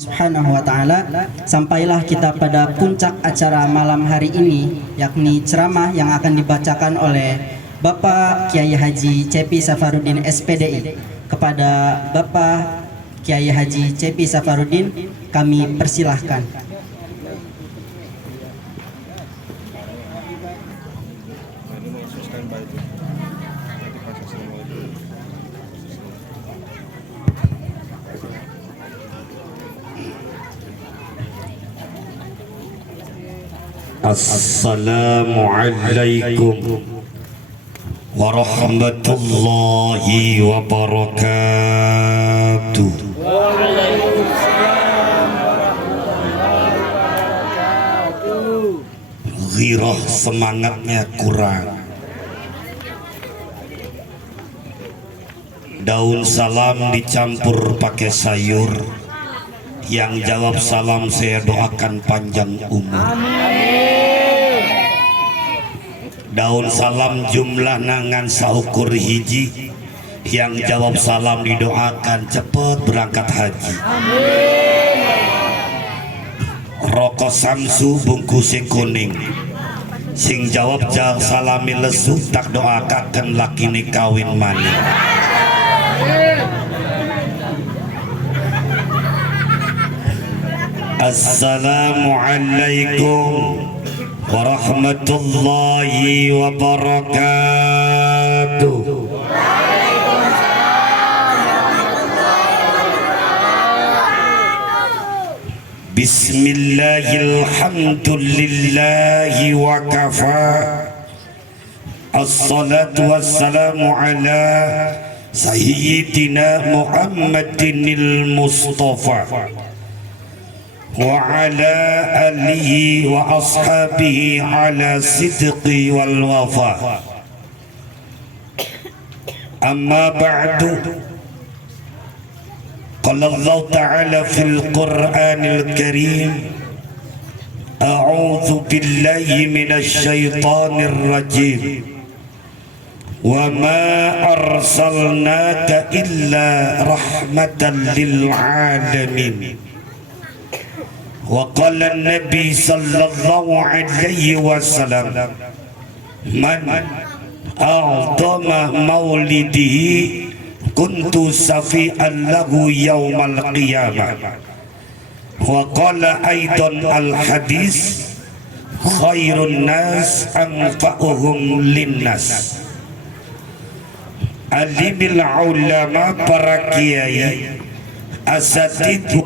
Subhanahu wa ta'ala. Sampailah kita pada puncak acara malam hari ini, yakni ceramah yang akan dibacakan oleh Bapak Kiai Haji Cepi Safarudin SPDI. Kepada Bapak Kiai Haji Cepi Safarudin kami persilahkan. Assalamualaikum warahmatullahi wabarakatuh. Ghirah semangatnya kurang. Daun salam dicampur pakai sayur. Yang jawab salam saya doakan panjang umur. Daun salam jumlah nangan saukur hiji. Yang jawab salam didoakan cepat berangkat haji. Rokok Samsu bungkusnya kuning. Sing jawab salami lesu tak doakan lakini kawin maning. Assalamualaikum warahmatullahi wabarakatuh. Bismillahirrahmanirrahim wa kafa. Assalatu wassalamu ala sayyidina Muhammadinil Mustafa wa ala alihi wa ashabihi ala sidqi wal wafa. Amma ba'du, qala Allah ta'ala fil Qur'anil Karim, a'udzu billahi minasy syaithanir rajim, wa ma arsalnaka illa rahmatan lil alamin. Wa qala an-nabi sallallahu alaihi wasallam, man a'dama maulidihi kuntu safi'an lahu yaumal qiyamah. Wa qala aidan al-hadis, khairun nas anfa'uhum linnas. Alimil ulama, para kiai, asatidu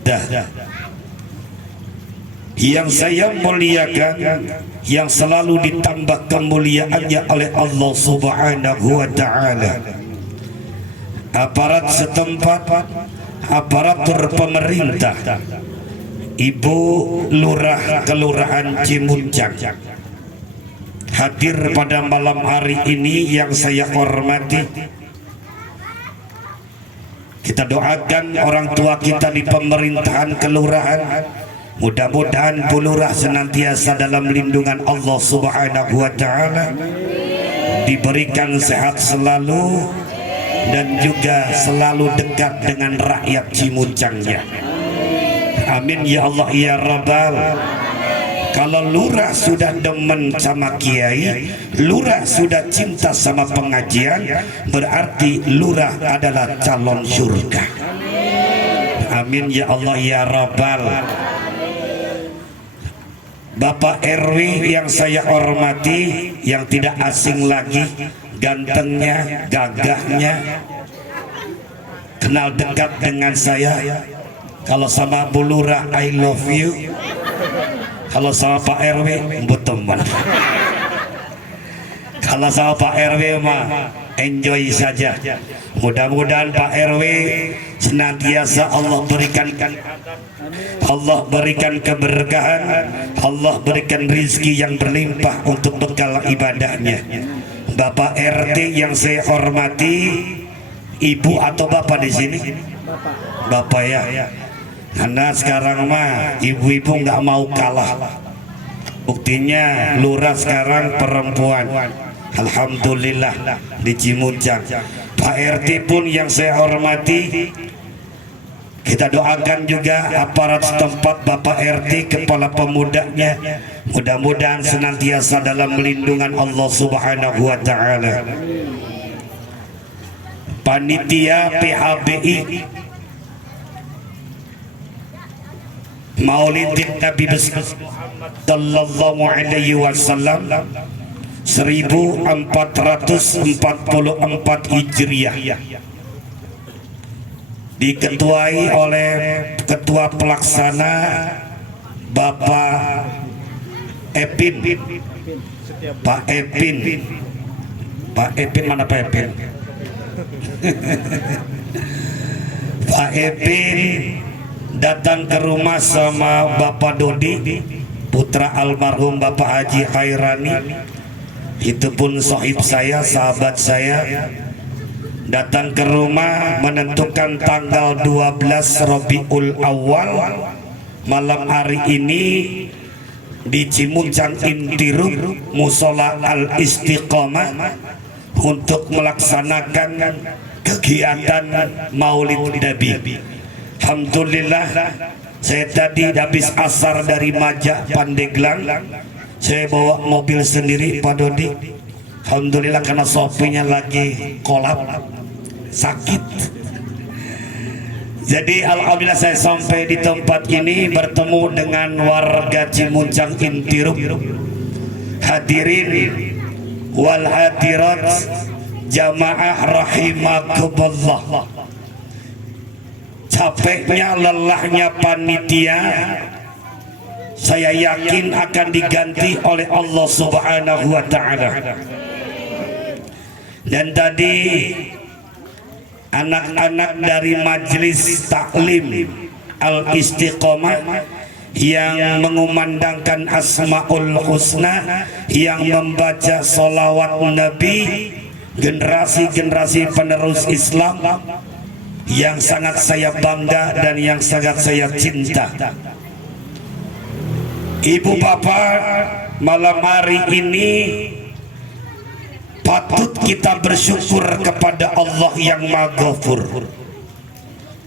dah yang saya muliakan, yang selalu ditambah kemuliaannya oleh Allah Subhanahu wa ta'ala, aparat setempat, aparatur pemerintah, Ibu Lurah Kelurahan Cimuncang, hadir pada malam hari ini yang saya hormati. Kita doakan orang tua kita di pemerintahan kelurahan, mudah-mudahan Bu Lurah senantiasa dalam lindungan Allah Subhanahu wa ta'ala, diberikan sehat selalu dan juga selalu dekat dengan rakyat Cimuncangnya. Amin ya Allah ya Rabbal. Kalau lurah sudah demen sama kiai, lurah sudah cinta sama pengajian, berarti lurah adalah calon surga. Amin ya Allah ya Rabbal. Bapak RW yang saya hormati, yang tidak asing lagi, gantengnya, gagahnya, kenal dekat dengan saya. Kalau sama Bu Lurah I love you, kalau sama Pak RW mbut teman. Kalau sama Pak RW mah enjoy saja. Mudah-mudahan Pak RW senantiasa Allah berikan keberkahan, Allah berikan rizki yang berlimpah untuk bekal ibadahnya. Bapak RT yang saya hormati, Ibu atau Bapak di sini? Bapak ya. Karena sekarang mah ibu-ibu nggak mau kalah. Buktinya lurah sekarang perempuan. Alhamdulillah di Cimuncang. Pak RT pun yang saya hormati, Kita doakan juga aparat setempat, Bapak RT, kepala pemudanya, mudah-mudahan senantiasa dalam lindungan Allah Subhanahu wa taala. Panitia PHBI Maulidin Nabi sallallahu alaihi wasallam 1444 Hijriah, diketuai oleh Ketua Pelaksana Bapak Epin. Pak Epin mana Pak Epin? Pak Epin datang ke rumah sama Bapak Dodi, putra almarhum Bapak Haji Khairani. Itu pun sohib saya, sahabat saya, datang ke rumah menentukan tanggal 12 Rabiul Awal malam hari ini di Cimuncang Intirub Musola Al Istiqomah untuk melaksanakan kegiatan Maulid Nabi. Alhamdulillah, saya tadi habis asar dari Majak Pandeglang, saya bawa mobil sendiri Pak Dodi. Alhamdulillah, karena sopinya lagi kolap, sakit. Jadi alhamdulillah saya sampai di tempat ini bertemu dengan warga Cimuncang Intirub. Hadirin wal hadirat jamaah rahimakumullah. Capeknya lelahnya panitia saya yakin akan diganti oleh Allah Subhanahu wa taala. Dan tadi anak-anak dari Majelis Taklim Al Istiqomah yang mengumandangkan Asmaul Husna, yang membaca salawat Nabi, generasi-generasi penerus Islam yang sangat saya bangga dan yang sangat saya cinta. Ibu bapak, malam hari ini patut kita bersyukur kepada Allah yang Maha Ghafur.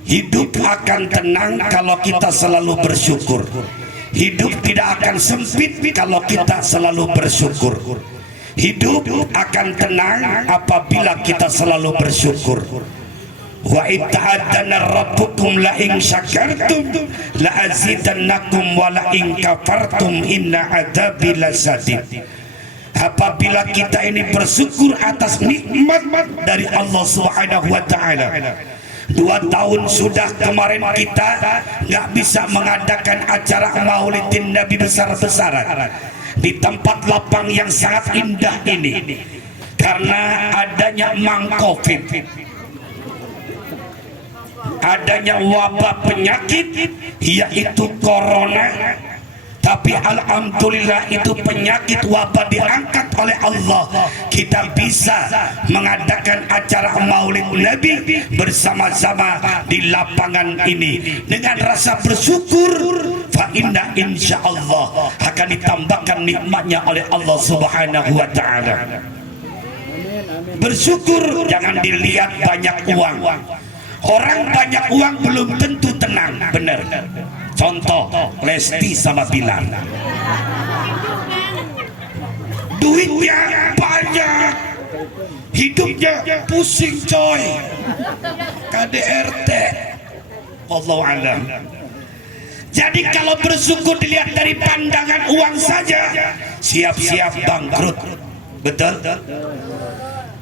Hidup akan tenang kalau kita selalu bersyukur. Hidup tidak akan sempit kalau kita selalu bersyukur. Hidup akan tenang apabila kita selalu bersyukur. Wa ta'adana rabbukum la in syakartum la azidannakum wa la in kafartum inna adzabi lasyadid. Apabila kita ini bersyukur atas nikmat dari Allah Subhanahu wa taala. 2 tahun sudah kemarin kita nggak bisa mengadakan acara Maulidin Nabi besar-besaran di tempat lapang yang sangat indah ini karena adanya Covid, adanya wabah penyakit yaitu corona. Tapi alhamdulillah itu penyakit wabah diangkat oleh Allah. Kita bisa mengadakan acara Maulid Nabi bersama-sama di lapangan ini dengan rasa bersyukur. Fa inna insyaallah akan ditambahkan nikmatnya oleh Allah Subhanahu wa taala. Bersyukur, jangan dilihat banyak uang. Orang banyak uang belum tentu tenang, benar. Contoh Lesti sama Bilar, duitnya banyak, hidupnya pusing coy, KDRT, wallahu alam. Jadi kalau bersyukur dilihat dari pandangan uang saja, siap-siap bangkrut, betul?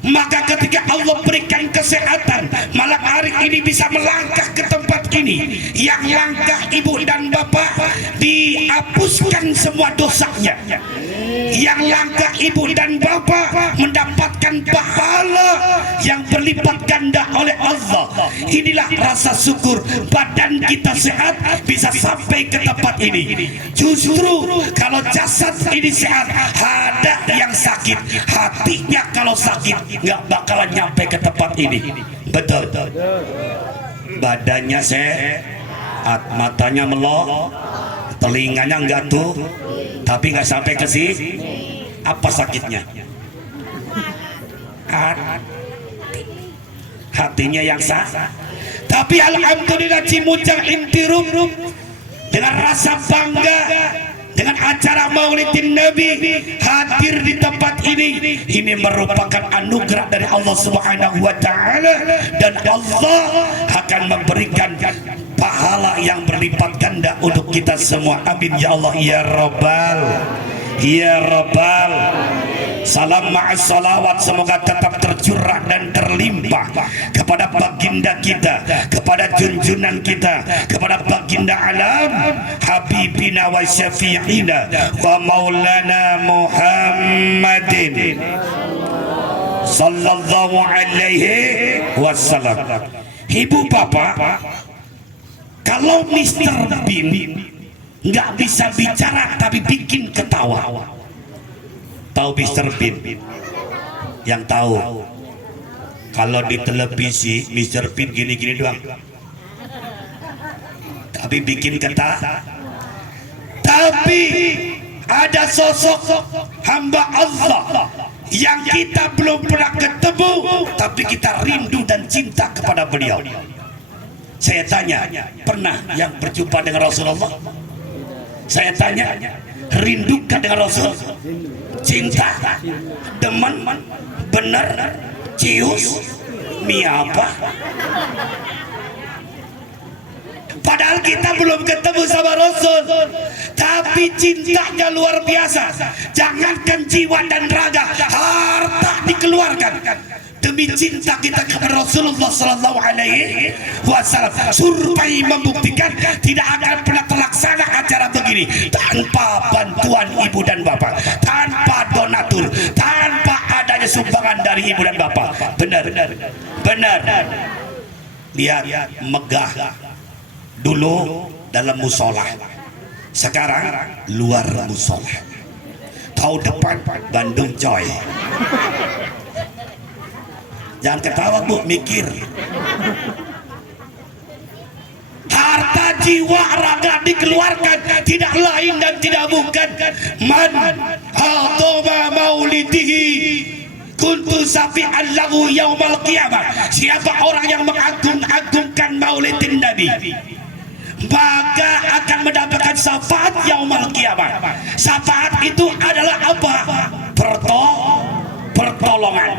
Maka ketika Allah berikan kesehatan, malam hari ini bisa melangkah ke tempat ini, yang langkah ibu dan bapak dihapuskan semua dosanya, yang langkah ibu dan bapak mendapatkan pahala yang berlipat ganda oleh Allah. Inilah rasa syukur. Badan kita sehat bisa sampai ke tempat ini. Justru kalau jasad ini sehat, ada yang sakit, hatinya kalau sakit nggak bakalan nyampe ke tempat ini. Betul. Badannya sehat, matanya melok, telinganya enggak tuh, tapi nggak sampai ke sini. Apa sakitnya? Hatinya yang sah. Tapi alhamdulillah Cimuncang Intirum dengan rasa bangga dengan acara Maulidin Nabi hadir di tempat ini. Ini merupakan anugerah dari Allah Subhanahu wa taala, dan Allah akan memberikan pahala yang berlipat ganda untuk kita semua. Amin ya Allah ya Rabbal ya Rabbal. Salam ma'as salawat semoga tetap tercurah dan terlimpah kepada baginda kita, kepada junjunan kita, kepada baginda alam habibina wa syafi'ina wa maulana Muhammadin sallallahu alaihi wasallam. Ibu bapak, kalau Mr. Bean nggak bisa bicara tapi bikin ketawa. Tahu Mr. Bean? Yang tahu kalau di televisi Mr. Bean gini-gini doang, tapi bikin ketawa. Tapi ada sosok hamba Allah yang kita belum pernah ketemu, tapi kita rindu dan cinta kepada beliau. Saya tanya, pernah yang berjumpa dengan Rasulullah? Saya tanya, rindukan dengan Rasul? Cinta, demen, bener, cius, mie apa? Padahal kita belum ketemu sama Rasul, tapi cintanya luar biasa. Jangankan jiwa dan raga, harta dikeluarkan demi cinta kita kepada Rasulullah Sallallahu Alaihi Wasallam. Survei membuktikan tidak akan pernah terlaksana acara begini tanpa bantuan ibu dan bapak, tanpa donatur, tanpa adanya sumbangan dari ibu dan bapak. Benar, benar. Lihat megah dulu dalam musola, sekarang luar musola. Tahun depan Bandung coy. Jangan ketawa bu, mikir. Harta jiwa raga dikeluarkan, tidak lain dan tidak bukan man hatoma maulidihi kuntu safi'an lahu yaumal qiyamah. Siapa orang yang mengagung-agungkan maulidin Nabi, maka akan mendapatkan syafaat yaumal qiyamah. Syafaat itu adalah apa? Pertolongan.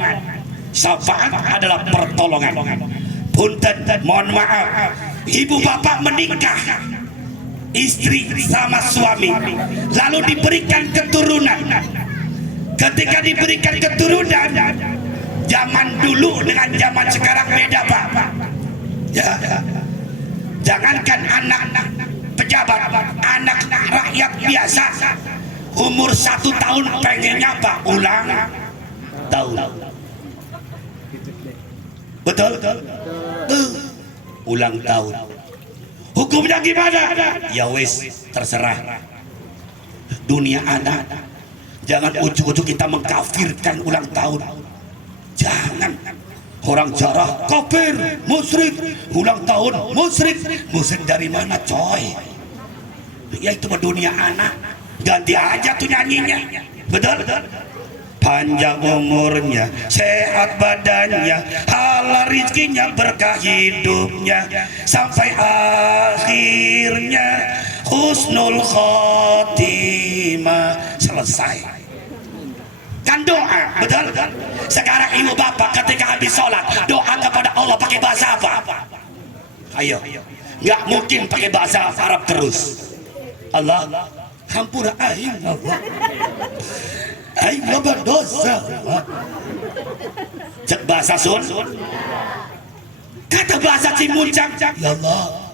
Syafaat adalah pertolongan. Punten, mohon maaf, ibu bapak menikah, istri sama suami, lalu diberikan keturunan. Ketika diberikan keturunan, zaman dulu dengan zaman sekarang beda pak. Ya, jangankan anak pejabat, anak rakyat biasa, umur 1 tahun pengennya apa? Ulang tahun. Betul? Ulang tahun. Hukumnya gimana? Ya wis, terserah. Dunia anak. Jangan ujuk-ujuk kita mengkafirkan ulang tahun. Jangan. Orang jarah kafir, musyrik, ulang tahun musyrik. Musyrik dari mana coy? Ya itu dunia anak. Ganti aja tuh nyanyinya. Betul? Panjang umurnya, sehat badannya, halal rizkinya, berkah hidupnya, sampai akhirnya husnul khotimah. Selesai. Kan doa, betul? Sekarang ibu bapak ketika habis sholat, doa kepada Allah pakai bahasa apa? Ayo, nggak mungkin pakai bahasa Arab terus. Allah, hampura aing Allah. Aing loba dosa. Cek bahasa Sun. Kata bahasa Cimuncang, ya Allah,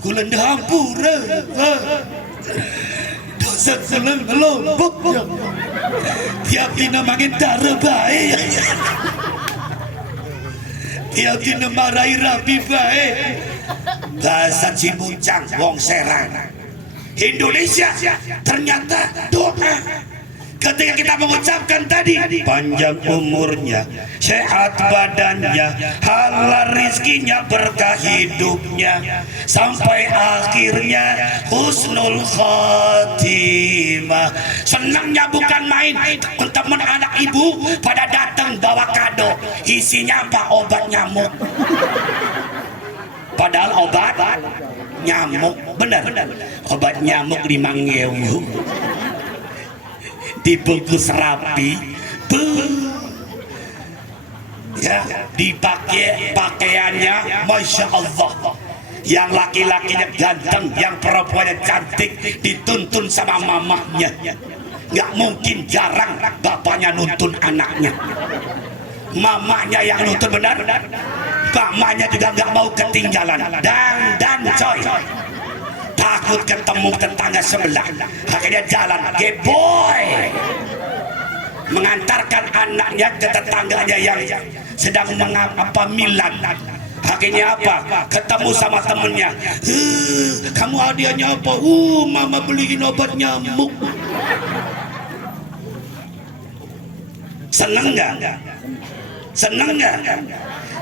kulen hampura. Dosa seleng lombok ya Allah. Tiap dina makin darah baik. Tiap dina marahi rapi baik. Bahasa Cimuncang, wong Serang. Indonesia ternyata doa. Ketika kita mengucapkan tadi, panjang umurnya, sehat badannya, halal rizkinya, berkah hidupnya, sampai akhirnya husnul khotimah. Senangnya bukan main. Teman-teman anak ibu pada datang bawa kado, isinya apa? Obat nyamuk. Padahal obat nyamuk, benar, obat nyamuk 5.000 dibungkus rapi, ya, dipakai pakaiannya, masya Allah. Yang laki-lakinya ganteng, yang perempuannya cantik, dituntun sama mamahnya. Nggak mungkin, jarang bapaknya nuntun anaknya. Mamanya yang nuntun, benar. Mamanya juga nggak mau ketinggalan. Dan coy, takut ketemu tetangga sebelah, akhirnya jalan geboy, mengantarkan anaknya ke tetangganya yang sedang mengapa milan. Akhirnya apa? Ketemu sama temennya. Kamu hadiahnya apa? Mama beliin obat nyamuk. Seneng nggak? Seneng nggak?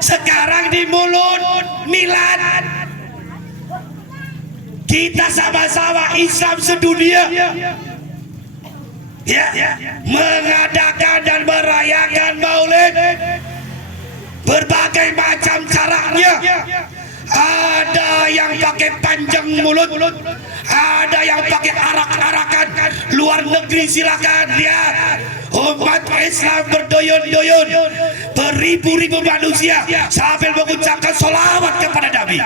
Sekarang di mulut milan, kita sama-sama Islam sedunia, ya, mengadakan dan merayakan Maulid berbagai macam caranya. Ada yang pakai panjang mulut, ada yang pakai arak-arakan. Luar negeri silakan lihat, umat Islam berdoyun-doyun, beribu-ribu manusia sambil mengucapkan sholawat kepada Nabi.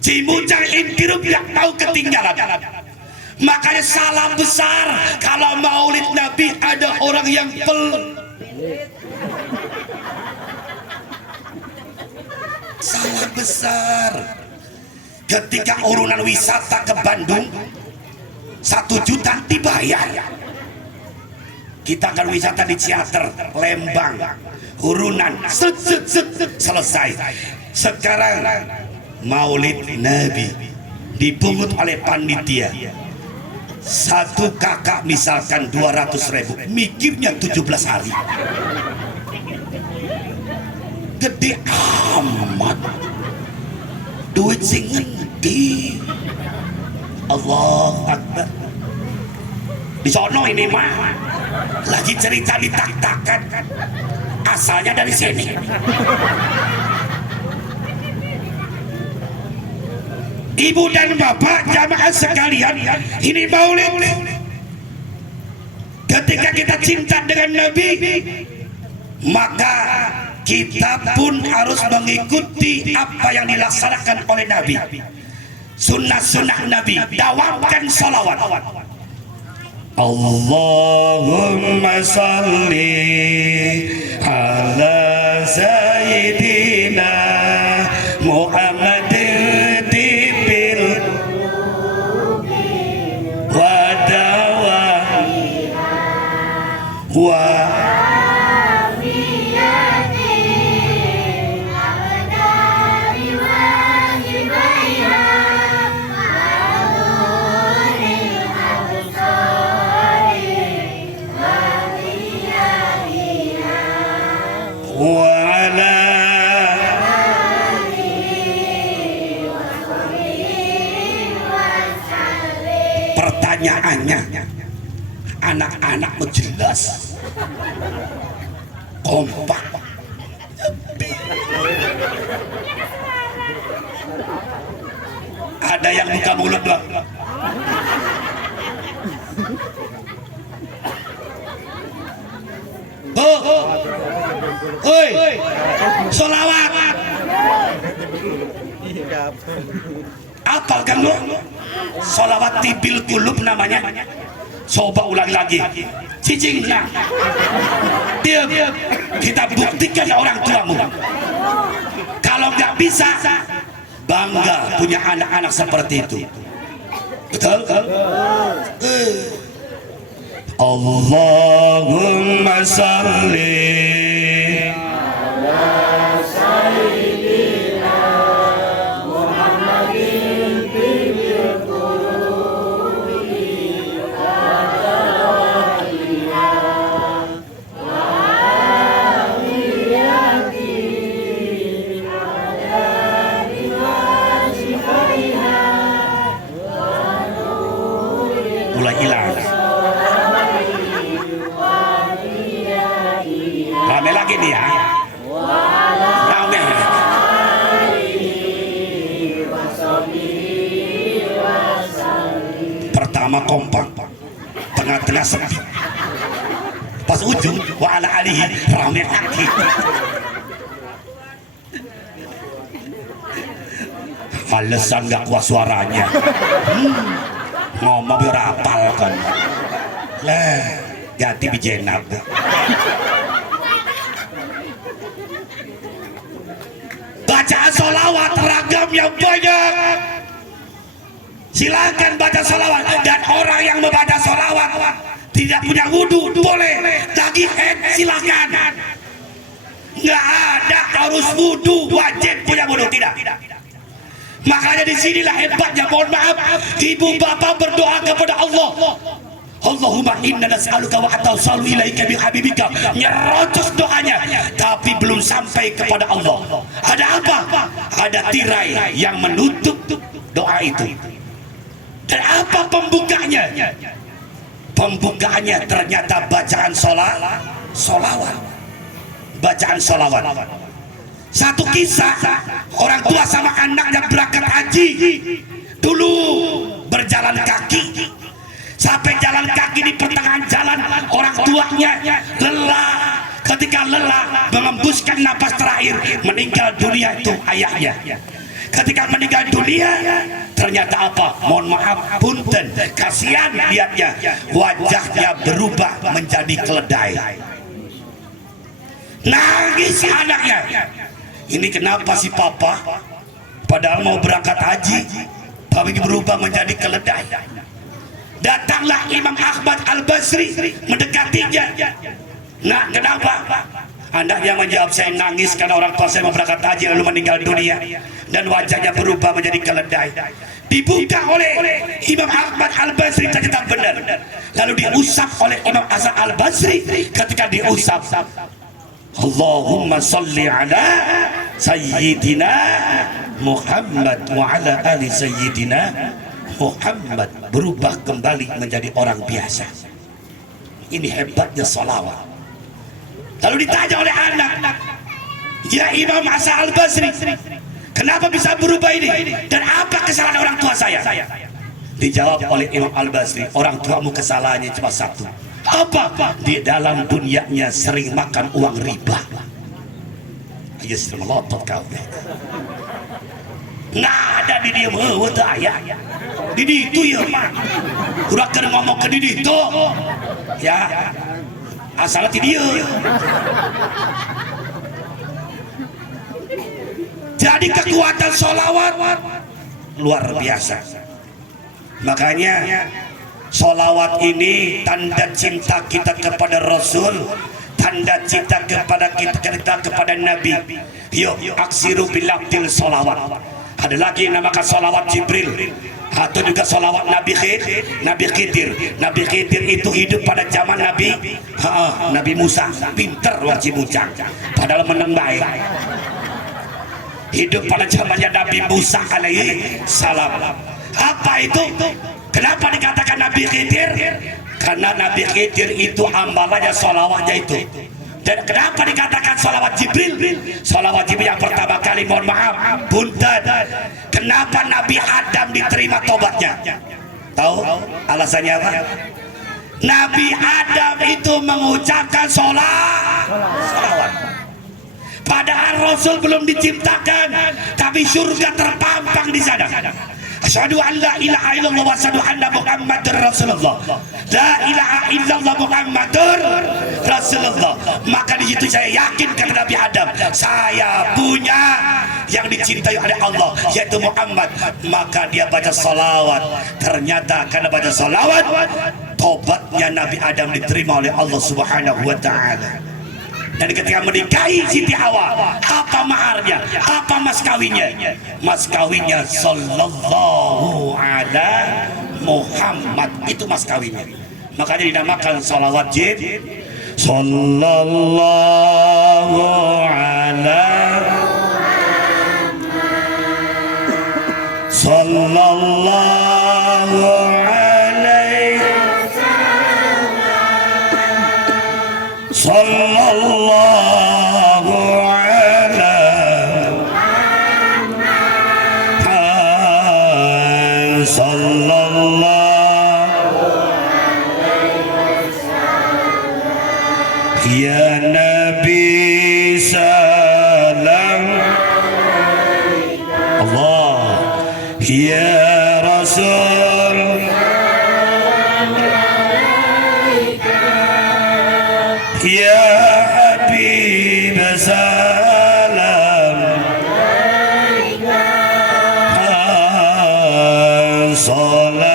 Cimucang intirum yang mau ketinggalan. Makanya salah besar kalau Maulid Nabi ada orang yang salah besar. Ketika urunan wisata ke Bandung 1 juta dibayar. Kita akan wisata di Ciater, Lembang, urunan selesai. Sekarang Maulid Nabi dipungut oleh panitia. Satu kakak misalkan 200.000, mikirnya 17 hari. Gede amat, duit sing ngendi. Allah Akbar. Di sono ini mah lagi cerita ditak-takan, asalnya dari sini. Ibu dan bapak jamaah sekalian, ini Maulid. Ketika kita cinta dengan Nabi, maka kita pun harus mengikuti apa yang dilaksanakan oleh Nabi. Sunnah-sunnah Nabi, dawamkan salawat. Allahumma salli ala sayyidina Muhammadin tibil wa dawamiha wa pertanyaannya, anak-anak jelas kompak, ada yang buka mulut bang. Hoi, sholawat. Apal kan lu? Sholawat tibil kulub namanya. Coba ulang lagi. Cicing nah. Diam. Kita buktikan orang tuamu. Kalau nggak bisa, bangga punya anak-anak seperti itu. Betul kan? Allahumma salli mulai hilang. Rame lagi nih ya. Rame. pertama kompak, tengah-tengah sepi, pas ujung wa ala alihi rame lagi. Malesan gak kuat suaranya, ngomong biar apal kan lah, ganti bijenab. Bacaan sholawat ragam yang banyak, silakan baca sholawat. Dan orang yang membaca sholawat tidak punya wudhu boleh, lagi head silakan, nggak ada harus wudhu, wajib punya wudhu, tidak. Makanya disinilah hebatnya, mohon maaf, ibu bapak berdoa kepada Allah, Allahumma inna nas'aluka wa atawassalu ilaika bi habibika, nyerocos doanya, tapi belum sampai kepada Allah. Ada apa? Ada tirai yang menutup doa itu. Dan apa pembukanya? Pembukaannya ternyata bacaan sholawat. Bacaan sholawat. Satu kisah, orang tua sama anaknya berangkat haji. Dulu berjalan kaki, sampai jalan kaki di pertengahan jalan, orang tuanya lelah. Ketika lelah mengembuskan napas terakhir, meninggal dunia itu ayahnya. Ketika meninggal dunia, ternyata apa? Mohon maaf, punten, kasihan lihatnya, wajahnya berubah menjadi keledai. Nangis si anaknya. Ini kenapa si papa padahal mau berangkat haji tapi berubah menjadi keledai? Datanglah Imam Ahmad Al-Basri mendekatinya. Nah, kenapa? Anaknya menjawab, saya nangis karena orang tua saya mau berangkat haji lalu meninggal dunia dan wajahnya berubah menjadi keledai. Dibuka oleh Imam Ahmad Al-Basri, ternyata benar. Lalu diusap oleh Imam Hasan Al-Basri. Ketika diusap, Allahumma salli ala Sayyidina Muhammad wa ala ali Sayyidina Muhammad, berubah kembali menjadi orang biasa. Ini hebatnya sholawat. Lalu ditanya oleh anak, ya Imam Hasan Al-Basri, kenapa bisa berubah ini? Dan apa kesalahan orang tua saya? Dijawab oleh Imam Al-Basri, orang tuamu kesalahannya cuma satu. Apa? Di dalam dunianya sering makan uang riba. Ayo sering melotot kau. Nggak ada di dia ayah. Di itu ya mah. Udah kena ngomong ke di itu. Ya. Asal ti dia. Jadi kekuatan sholawat luar biasa. Makanya sholawat ini tanda cinta kita kepada Rasul, tanda cinta kepada kita kepada Nabi. Yuk, aksiru bilabdil sholawat. Ada lagi yang namakan sholawat Jibril, atau juga sholawat Nabi Khidir. Nabi Khidir itu hidup pada zaman Nabi Musa. Pinter wajib ucap, padahal meneng baik. Hidup pada zamannya Nabi Musa alaihi salam. Apa itu? Kenapa dikatakan Nabi Khidir? Karena Nabi Khidir itu amalannya sholawatnya itu. Dan kenapa dikatakan sholawat Jibril? Sholawat Jibril yang pertama kali, mohon maaf, punten, kenapa Nabi Adam diterima tobatnya? Tahu alasannya apa? Nabi Adam itu mengucapkan sholawat. Padahal Rasul belum diciptakan, tapi surga terpampang di sana. Asyhadu an la ilaha illallah wa asyhadu anna Muhammadar Rasulullah. La ilaha illallah Muhammadur Rasulullah. Maka di situ saya yakin kata Nabi Adam, saya punya yang dicintai oleh Allah, yaitu Muhammad. Maka dia baca salawat. Ternyata karena baca salawat, tobatnya Nabi Adam diterima oleh Allah Subhanahu wa taala. Dan ketika menikahi Siti Hawa, apa maharnya? Apa mas kawinnya? Mas kawinnya sallallahu ala Muhammad, itu mas kawinnya. Makanya dinamakan sholawat Jibril. Sallallahu ala Muhammad, sallallahu alaihi sallallahu ala Muhammad, sallallahu Ya Nabi salam Allah, Ya Rasul Ya Habib salam salawat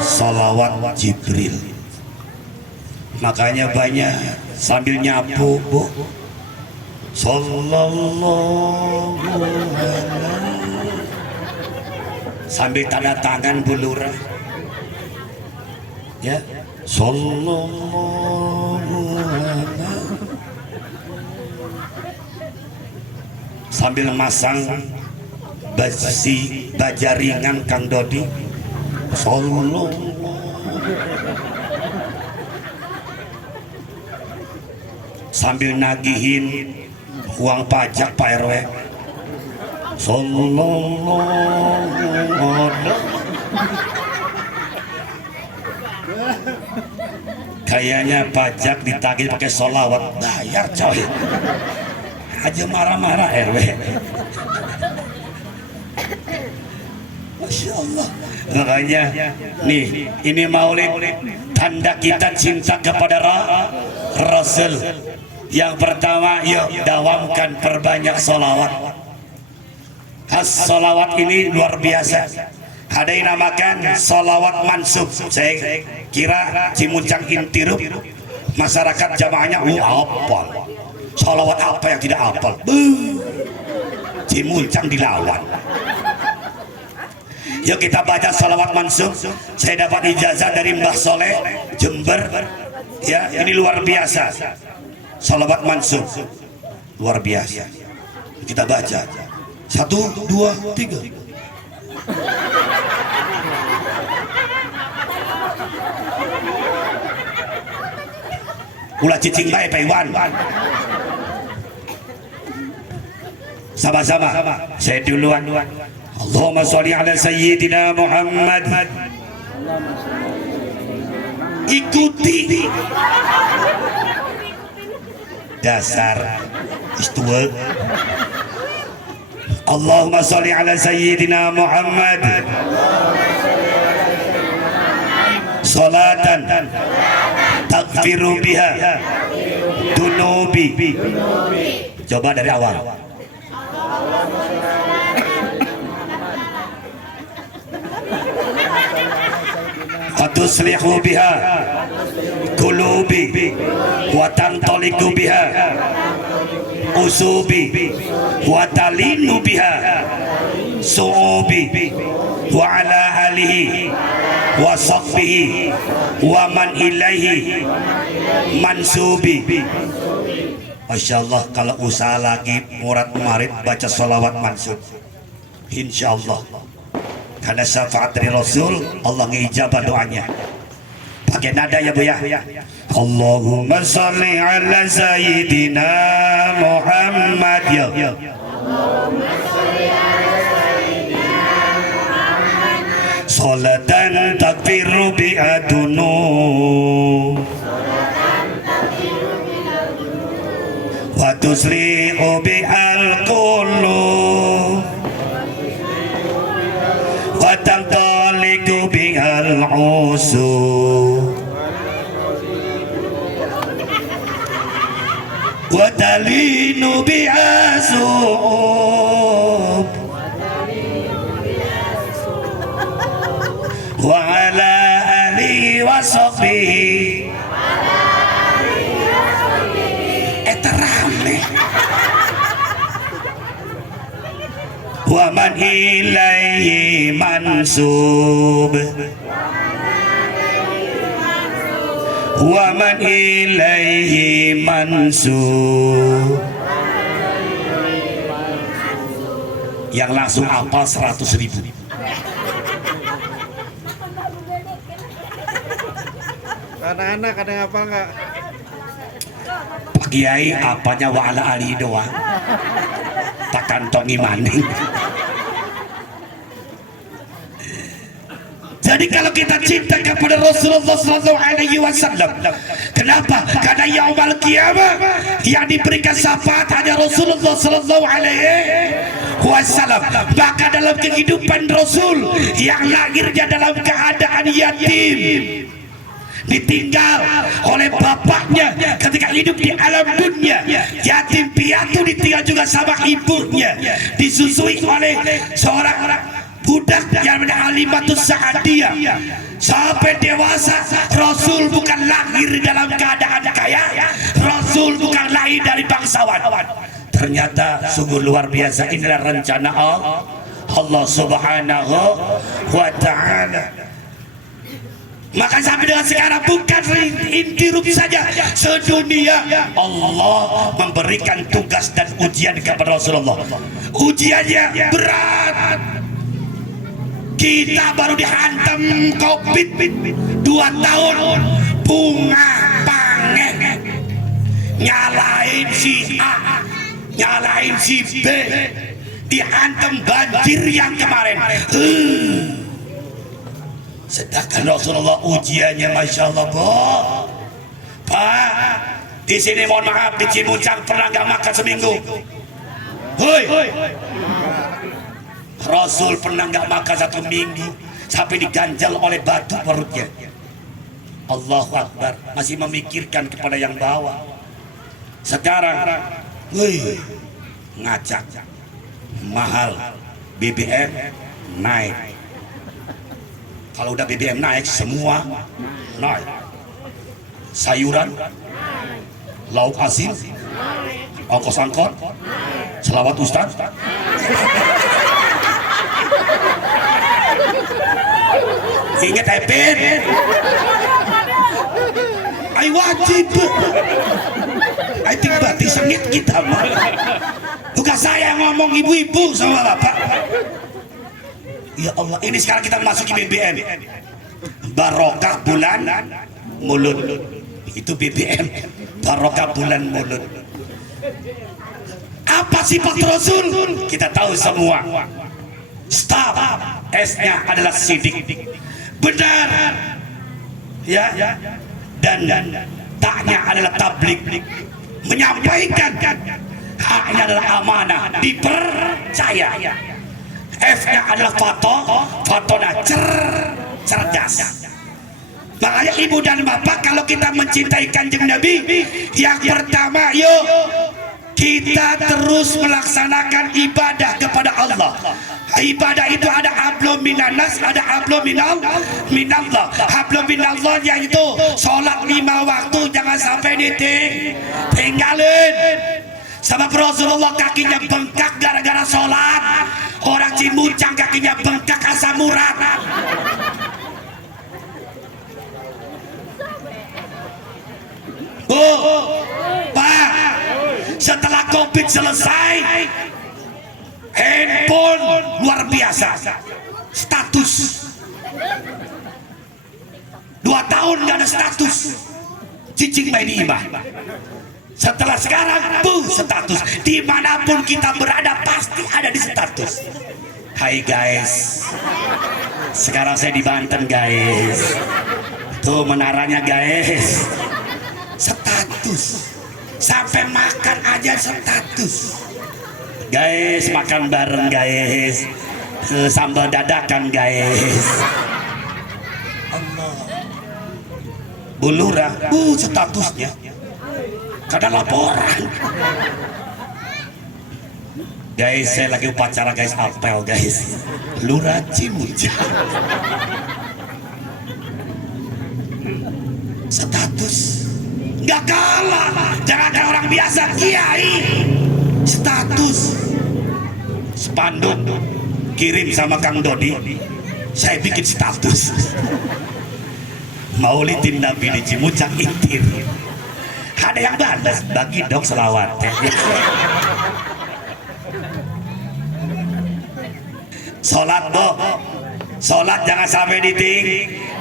salawat Jibril. Makanya banyak sambil nyapu, Bu, sallallahu alaihi, sambil tanda tangan Bu Lurah, ya, sallallahu alaihi, sambil masang besi baja ringan Kang Dodi, sallallahu, sambil nagihin uang pajak Pak RW, sallallahu alaihi. Kayaknya pajak ditagih pakai sholawat, bayar coy, aja marah-marah RW. Masya Allah. Makanya nih, ini maulid tanda kita cinta kepada Rasul. Yang pertama, yuk dawamkan, perbanyak sholawat. Sholawat ini luar biasa. Ada yang namakan sholawat mansub. Saya kira Cimuncang Intirup masyarakat jamaahnya hafal. Sholawat apa yang tidak hafal? Cimuncang dilawan. Yuk kita baca sholawat mansub. Saya dapat ijazah dari Mbah Soleh Jember. Ya, ini luar biasa. Sholawat mansub luar biasa. Kita baca 1, 2, 3. Ulah cicing bae Pak Iwan. Sama-sama. Saya duluan. Allahumma sholli ala sayyidina Muhammad. Ikuti. Dasar istuwa. Allahumma sholli ala sayyidina Muhammad salatan takfiru biha dunubi. Coba dari awal. Fatuslihu biha qulubi wa tantaliqu biha usubi wa talinu biha suubi wa ala alihi wa sahbihi wa man ilaihi mansubi. Masya Allah, kalau usaha lagi murad murid baca sholawat mansub, insya Allah karena syafaat dari Rasul Allah ngijabah doanya. Pakai nada ya Bu ya. Allahumma sholli ala sayyidina Muhammad ya. Allahumma sholli ala sayyidina Muhammad salatan takfiru bi adunu wa tuslihu bi al-qulub wa tantaliqu bi al-usub wa talinu bi asub wa ala alihi wa sahbihi. Eta rame. Wa man ilaihi mansub wa man ilaihi mansub. Yang langsung hafal 100.000. Anak-anak ada yang hafal nggak? Pak Kiai apanya wa ala ali doang, tak kantongi maning. Jadi kalau kita cinta kepada Rasulullah Sallallahu Alaihi Wasallam, kenapa? Karena yaumul qiyamah yang diberikan syafaat hanya Rasulullah Sallallahu Alaihi Wasallam. Maka dalam kehidupan Rasul yang lahirnya dalam keadaan yatim, ditinggal oleh bapaknya ketika hidup di alam dunia, yatim piatu, ditinggal juga sama ibunya, disusui oleh seorang budak yang bernama Halimatus Sa'diyah sampai dewasa. Rasul bukan lahir dalam keadaan kaya, Rasul bukan lahir dari bangsawan. Ternyata sungguh luar biasa. Inilah rencana Allah Subhanahu wa Ta'ala. Maka sampai dengan sekarang bukan intirup saja, sedunia Allah memberikan tugas dan ujian kepada Rasulullah. Ujiannya berat. Kita baru dihantam COVID 2 tahun, bunga pangen, nyalain si A, nyalain si B, dihantam banjir yang kemarin. Sedangkan Rasulullah ujiannya Masya Allah, Pak, di sini mohon maaf, di Cimucang pernah nggak makan seminggu? Hoi, Rasul pernah nggak makan 1 minggu sampai diganjal oleh batu perutnya. Allahu Akbar, masih memikirkan kepada yang bawah. Sekarang, ngacak, mahal, BBM naik. Kalau udah BBM naik, semua naik. Sayuran, lauk asin, ongkos angkot, selawat ustaz. Ingat Epin, ay wajib. Ay tiba-tiba sengit kita mah. Bukan saya yang ngomong, ibu-ibu sama bapak. Ya Allah, ini sekarang kita masuki BBM, barokah bulan mulut. Itu BBM, barokah bulan mulut. Apa sifat Rasul? Kita tahu semua. Stop, S-nya adalah sidik, benar, ya, dan taknya adalah tablik, menyampaikan. Haknya adalah amanah, dipercaya. F-nya adalah fatona, cerdas. Makanya ibu dan bapak, kalau kita mencintai Kanjeng Nabi, yang pertama, yuk kita terus melaksanakan ibadah kepada Allah. Ibadah itu ada hablum minanas, ada hablum minallah. Hablum minallah yaitu sholat 5 waktu, jangan sampai ditinggalin. Sebab Rasulullah kakinya bengkak gara-gara sholat. Orang Cimucang kakinya bengkak asam urat. Pak, setelah COVID selesai, handphone luar biasa, status 2 tahun gak ada status, cicing main imah. Setelah sekarang, status dimanapun kita berada pasti ada di status. Hai guys, sekarang saya di Banten guys, tuh menaranya guys, status, sampai makan aja status. Guys, makan bareng guys, sambal dadakan guys. Allah, Bu Lurah, statusnya karena laporan. Guys, saya lagi upacara guys, apel guys, Lurah Cimucang. Status nggak kalah, jangan kayak orang biasa, kiai. Status, spanduk kirim sama Kang Dodi, saya bikin status Maulidin Nabi di Cimucang Intir. Ada yang balas, bagi dong selawat. Sholat sholat jangan sampai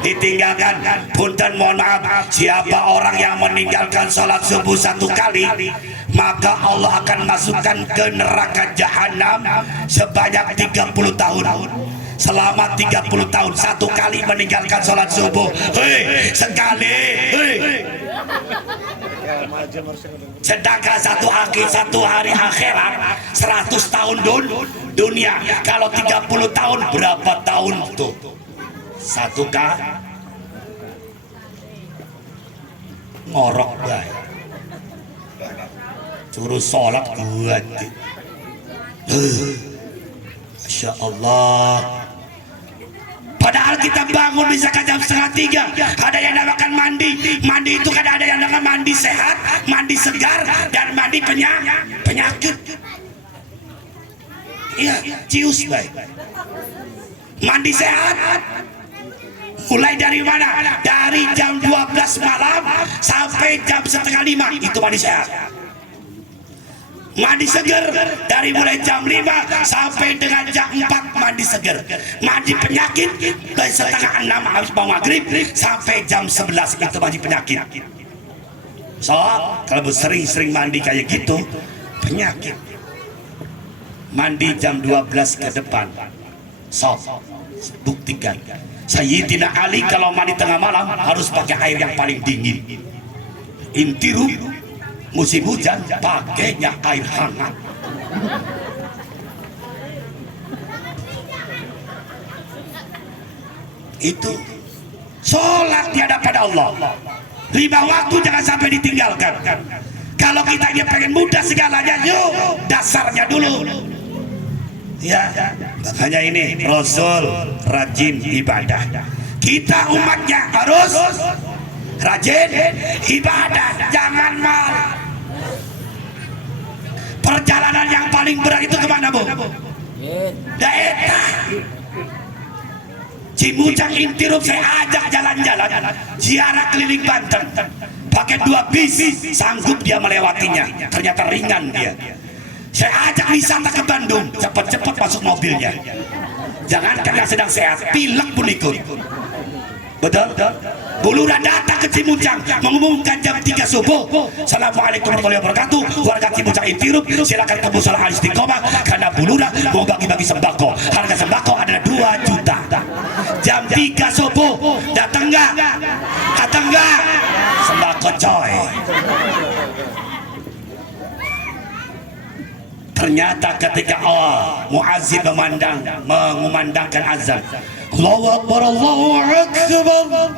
ditinggalkan. Punten mohon maaf, siapa orang yang meninggalkan sholat subuh 1 kali, maka Allah akan masukkan ke neraka jahanam sebanyak 30 tahun. selama 30 tahun, satu kali meninggalkan sholat subuh, hei, sekali, hei. Sedangkan satu hari akhirat 100 tahun dunia. Kalau 30 tahun berapa tahun tuh? 1 kali ngorok baik. Suruh sholat kuat. Masya Allah. Padahal kita bangun misalkan jam 2:30, ada yang namakan mandi. Mandi itu kan ada yang namakan mandi sehat, mandi segar, dan mandi penyakit. Iya, cius baik. Mandi sehat. Mulai dari mana? Dari jam 12 malam sampai jam 4:30 itu mandi sehat. Mandi seger dari mulai jam 5 sampai dengan jam 4 mandi seger. Mandi penyakit dari 5:30 habis mau maghrib sampai jam 11 itu mandi penyakit. So kalau sering-sering mandi kayak gitu penyakit. Mandi jam 12 ke depan. So buktikan. Sayyidina Ali kalau mandi tengah malam harus pakai air yang paling dingin. Intiru musim hujan pakainya air hangat. Itu sholat di hadapan Allah. 5 waktu jangan sampai ditinggalkan. Kalau kita ini pengen mudah segalanya, yuk dasarnya dulu. Ya, makanya ini Rasul rajin ibadah. Kita umatnya harus rajin ibadah, jangan mal. Perjalanan yang paling berat itu kemana, Bu? Daerah Cimujang Intirup saya ajak jalan-jalan ziarah keliling Banten, pakai 2 bis, sanggup dia melewatinya. Ternyata ringan dia. Saya ajak wisata ke Bandung, cepat-cepat masuk mobilnya. Jangan karena sedang sehat, pilek pun ikut. Betul? Bulura datang ke Cimujang mengumumkan jam 3 subuh. Assalamualaikum warahmatullahi wabarakatuh. Warga Cimujang Intirup silakan ke Musala Al Istiqomah karena Bulura mau bagi-bagi sembako. Harga sembako adalah 2 juta. Jam 3 subuh datang enggak? Datang enggak? Sembako coy. Ternyata ketika muazzin mengumandangkan azan, Allahu Akbar, Allahu Akbar.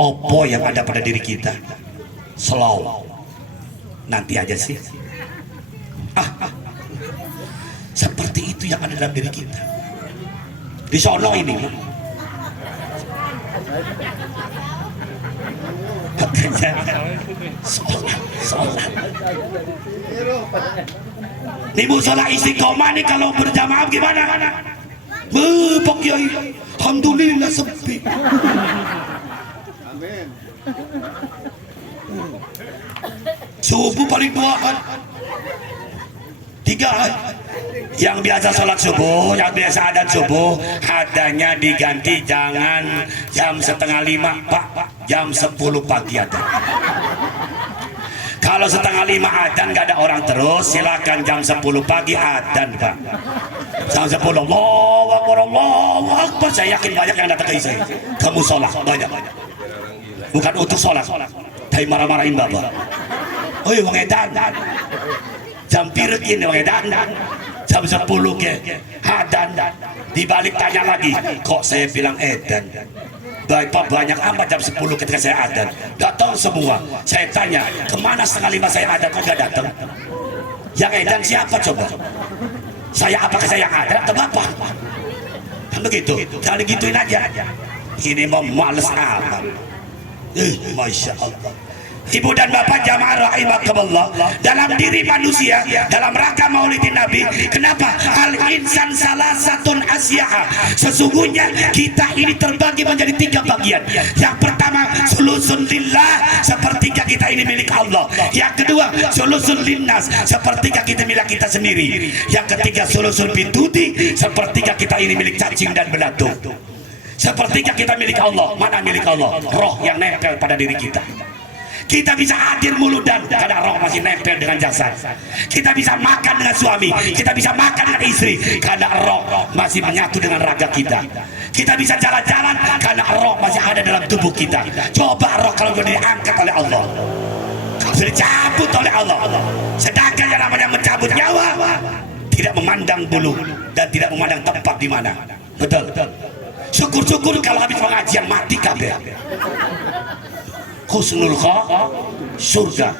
Opo yang ada pada diri kita? Slow. Nanti aja sih. Seperti itu yang ada dalam diri kita. Di sono ini. Sholat. Nih musola Istiqomah nih kalau berjamaah gimana? Pak Kiai, alhamdulillah sepi. Amin. Subuh paling 2 3 yang biasa sholat subuh, yang biasa adan subuh, adanya diganti jangan jam 4:30 Pak, jam 10 pagi adan. Kalau 4:30 adan nggak ada orang terus, silakan jam 10 pagi adan Pak. Jam 10 Allahu Akbar. Saya yakin banyak yang datang ke saya. Kamu sholat banyak. Bukan untuk sholat, tapi marah-marahin Bapak. Oh iya, wong edan. Jam pirek ini wong edan. Jam 10 ke adan. Dibalik tanya lagi, kok saya bilang edan? Baik Pak, banyak amat jam 10 ketika saya adan. Datang semua. Saya tanya, kemana 4:30 saya adan kok gak datang? Yang edan siapa coba? Saya apakah saya adan atau Bapak? Kan begitu, jangan digituin aja. Ini mau males amat. Masya Allah. Ibu dan bapak jamaah rahimakumullah, dalam diri manusia dalam rangka maulidin Nabi, kenapa? Al insan salah satun asyaha. Sesungguhnya kita ini terbagi menjadi 3 bagian. Yang pertama sulusun lillah, sepertiga kita ini milik Allah. Yang kedua sulusun linnas, sepertiga kita milik kita sendiri. Yang ketiga sulusun bidudi, sepertiga kita ini milik cacing dan belatung. Sepertiga kita milik Allah. Mana milik Allah? Roh yang nempel pada diri kita. Kita bisa hadir mulut dan karena roh masih nempel dengan jasad. Kita bisa makan dengan suami, kita bisa makan dengan istri karena roh masih menyatu dengan raga kita. Kita bisa jalan-jalan karena roh masih ada dalam tubuh kita. Coba roh kalau sudah diangkat oleh Allah, sudah dicabut oleh Allah. Sedangkan yang namanya mencabut nyawa tidak memandang bulu dan tidak memandang tempat di mana. Betul. Syukur-syukur kalau habis pengajian mati kabeh. Husnul kha surga,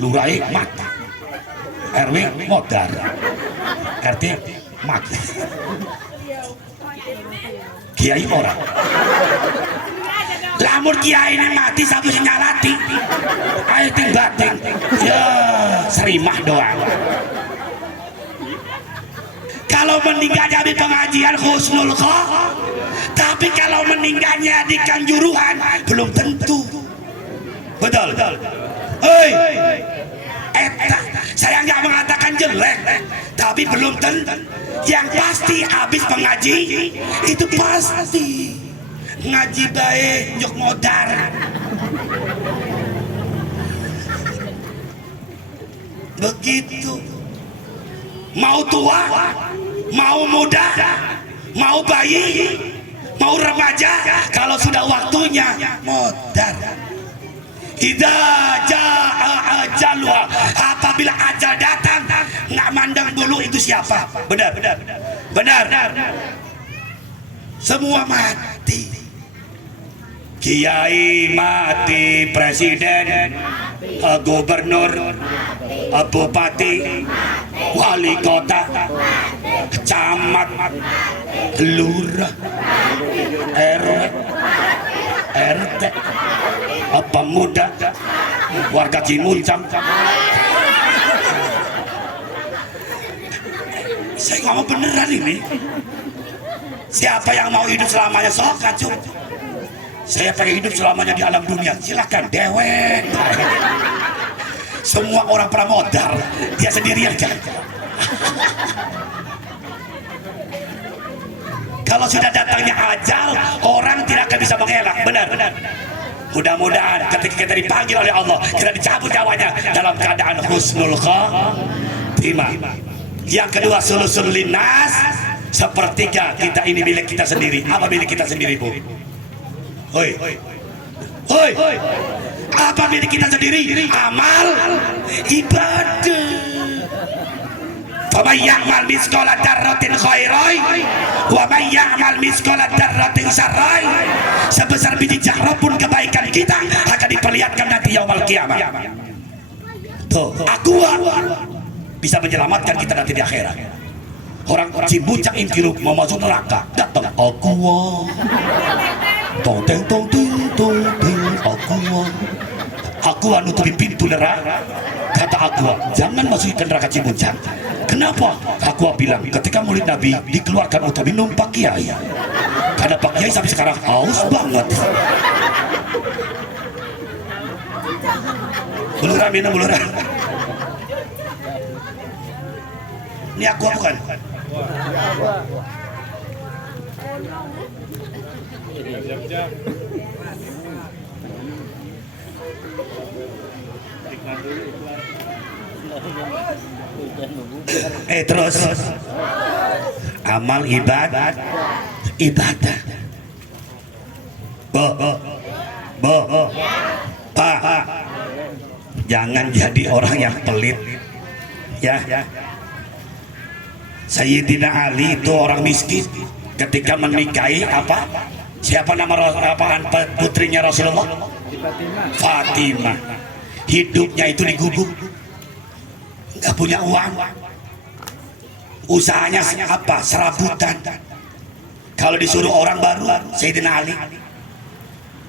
lurai mati, RW modar, RT mati, kiai orang. Lamun kiai ini mati satu nyalati, ayo ting batin, ya serimah doang. Kalau meninggalnya di pengajian husnul kha, tapi kalau meninggalnya di kanjuruhan belum tentu. Betul. Hei, saya nggak mengatakan jelek, tapi belum tentu. Yang pasti habis pengaji itu pasti ngaji baik nyok modar. Begitu. Mau tua, mau muda, mau bayi, mau remaja, kalau sudah waktunya modar. Idza jaa ajalwa, apabila ajal datang nggak mandang dulu itu siapa. Benar. Semua mati. Kiai mati, presiden, gubernur, bupati, wali kota, camat, lurah, RW, RT, pemuda, warga Cimuncang. Saya ngomong beneran ini. Siapa yang mau hidup selamanya sok kacung. Saya pengen hidup selamanya di alam dunia, silakan dewek. Semua orang pernah modal, dia sendirian kan. Kalau sudah datangnya ajal, orang tidak akan bisa mengelak. Benar. Mudah-mudahan ketika kita dipanggil oleh Allah, kita dicabut nyawanya dalam keadaan husnul khatimah. Yang kedua, sulusul linnas, sepertiga kita ini milik kita sendiri. Apa milik kita sendiri, Bu? Hoi. Apa milik kita sendiri? Amal ibadah. Faman ya'mal mithqala dzarratin khairan wa man ya'mal mithqala dzarratin syarran. Sebesar biji zarah pun kebaikan kita akan diperlihatkan nanti yaumul qiyamah. Tuh, aku bisa menyelamatkan kita nanti di akhirat. Orang Cibuncang Inkiru mau masuk neraka, datang aku tong teng aku nutupi pintu neraka. Kata aku, jangan masuk ke neraka Cibuncang. Kenapa? Aku bilang ketika murid Nabi dikeluarkan untuk minum Pak Kiai, karena Pak Kiai sampai sekarang haus banget. Bulura minum bulura. Ini aku kan? Terus amal ibadah. Pak, jangan jadi orang yang pelit ya. Sayyidina Ali itu orang miskin ketika menikahi siapa nama putrinya Rasulullah? Fatimah. Hidupnya itu digubuk, nggak punya uang, usahanya serabutan. Kalau disuruh orang baru Sayyidina Ali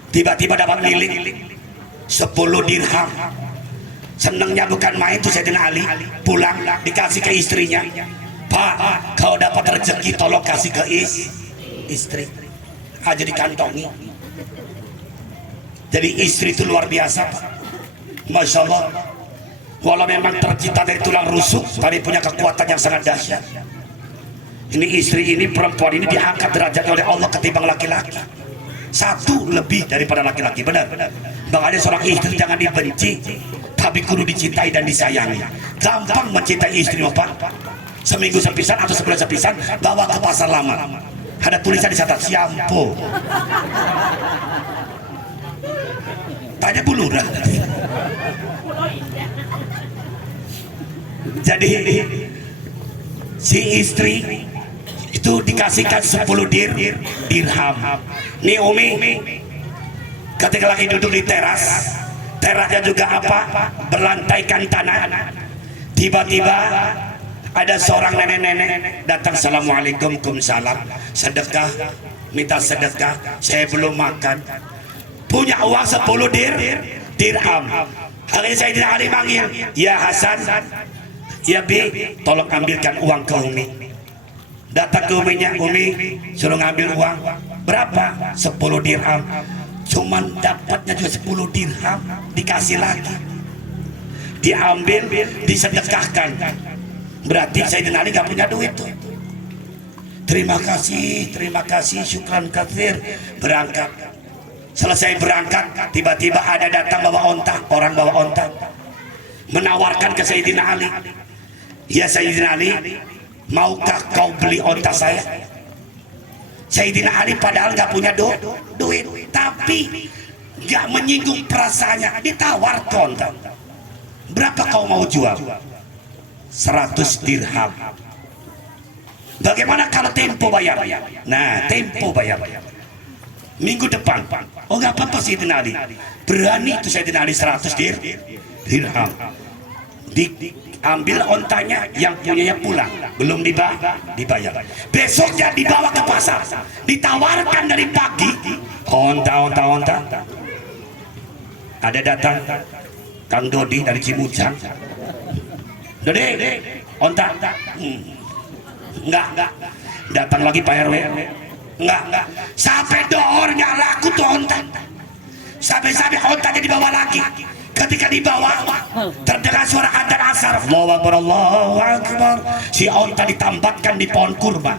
tiba-tiba dapat milik 10 dirham. Senangnya bukan main tuh Sayyidina Ali. Pulang dikasih ke istrinya, Pak, kau dapat rezeki tolong kasih ke istri aja dikantongi. Jadi istri itu luar biasa, Pak. Masya Allah. Walau memang tercipta dari tulang rusuk, tapi punya kekuatan yang sangat dahsyat. Ini istri ini, perempuan ini diangkat derajatnya oleh Allah ketimbang laki-laki. 1 lebih daripada laki-laki. Benar. Makanya seorang istri jangan dibenci, tapi kudu dicintai dan disayangi. Gampang mencintai istri Pak. Seminggu sepisan atau sebulan sepisan bawa ke pasar lama. Ada tulisan di sana siampo. Tanya Bu Lurah. Jadi si istri itu dikasihkan 10 dirham. Nih Umi, ketika lagi duduk di terasnya juga apa? Berlantaikan tanah. Tiba-tiba ada seorang nenek-nenek datang, assalamualaikum, salam, sedekah, minta sedekah. Saya belum makan. Punya uang 10 dirham. Akhirnya saya tidak Ali manggil, ya Hasan, ya Bi, tolong ambilkan uang ke Umi. Datang ke Uminya, Umi suruh ngambil uang. Berapa? 10 dirham. Cuman dapatnya juga 10 dirham, dikasih lagi. Diambil, disedekahkan. Berarti Sayyidina Ali gak punya duit tuh. Terima kasih, syukran katsir. Berangkat. Selesai berangkat, tiba-tiba ada datang bawa onta, orang bawa onta, menawarkan ke Sayyidina Ali, ya Sayyidina Ali, maukah kau beli onta saya? Sayyidina Ali padahal nggak punya duit, tapi nggak menyinggung perasaannya, ditawar onta. Berapa kau mau jual? 100 dirham. Bagaimana kalau tempo bayar? Nah, tempo bayar. Minggu depan. Oh nggak apa-apa Sayyidina Ali. Berani itu Sayyidina Ali 100 dirham. Diambil ontanya, yang punyanya pulang, belum dibayar. Besoknya dibawa ke pasar, ditawarkan dari pagi. Onta. Ada datang Kang Dodi dari Cimucang. Dodi, onta. Enggak. Datang lagi Pak RW. Enggak. Sampai doornya laku tuh onta. Sampai ontanya dibawa lagi. Ketika dibawa, terdengar suara adzan asar. Allahu Akbar. Si onta ditambatkan di pohon kurma.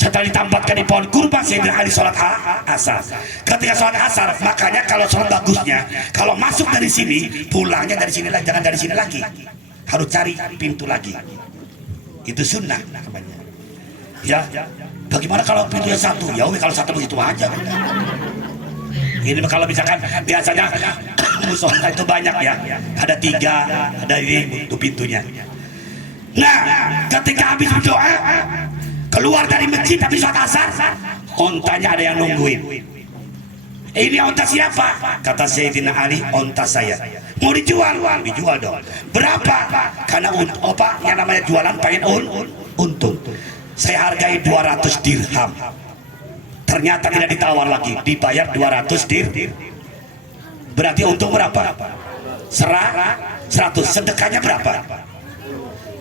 Setelah ditambatkan di pohon kurma, Sayyidina Ali sholat asar. Ketika sholat asar, makanya kalau sholat bagusnya, kalau masuk dari sini, pulangnya dari sini lagi, jangan dari sini lagi. Harus cari pintu lagi. Itu sunnah namanya. Ya. Bagaimana kalau pintunya satu? Ya kalau satu begitu aja. Ini kalau misalkan biasanya musola itu banyak ya, ada 3, ada ini itu pintunya. Nah, ketika habis berdoa, keluar dari masjid habis sholat asar, ontanya ada yang nungguin. Ini onta siapa? Kata Sayyidina Ali, onta saya. Mau dijual? Dijual dong. Berapa? Karena apa yang namanya jualan pengen untung. Saya hargai 200 dirham. Ternyata tidak ditawar lagi, dibayar 200 dirham. Berarti untung berapa? 100. Sedekahnya berapa?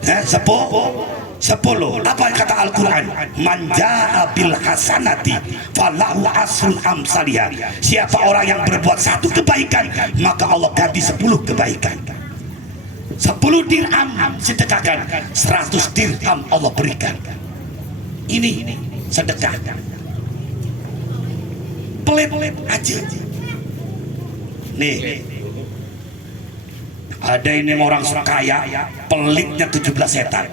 10. Apa yang kata Al-Quran? Man ja'a bil hasanati falahu asrul amsalihah. Siapa orang yang berbuat 1 kebaikan, maka Allah ganti 10 kebaikan. 10 dirham sedekahkan, 100 dirham Allah berikan. Ini sedekah. Pelit aja. Nih, ada ini orang kaya, pelitnya 17 setan.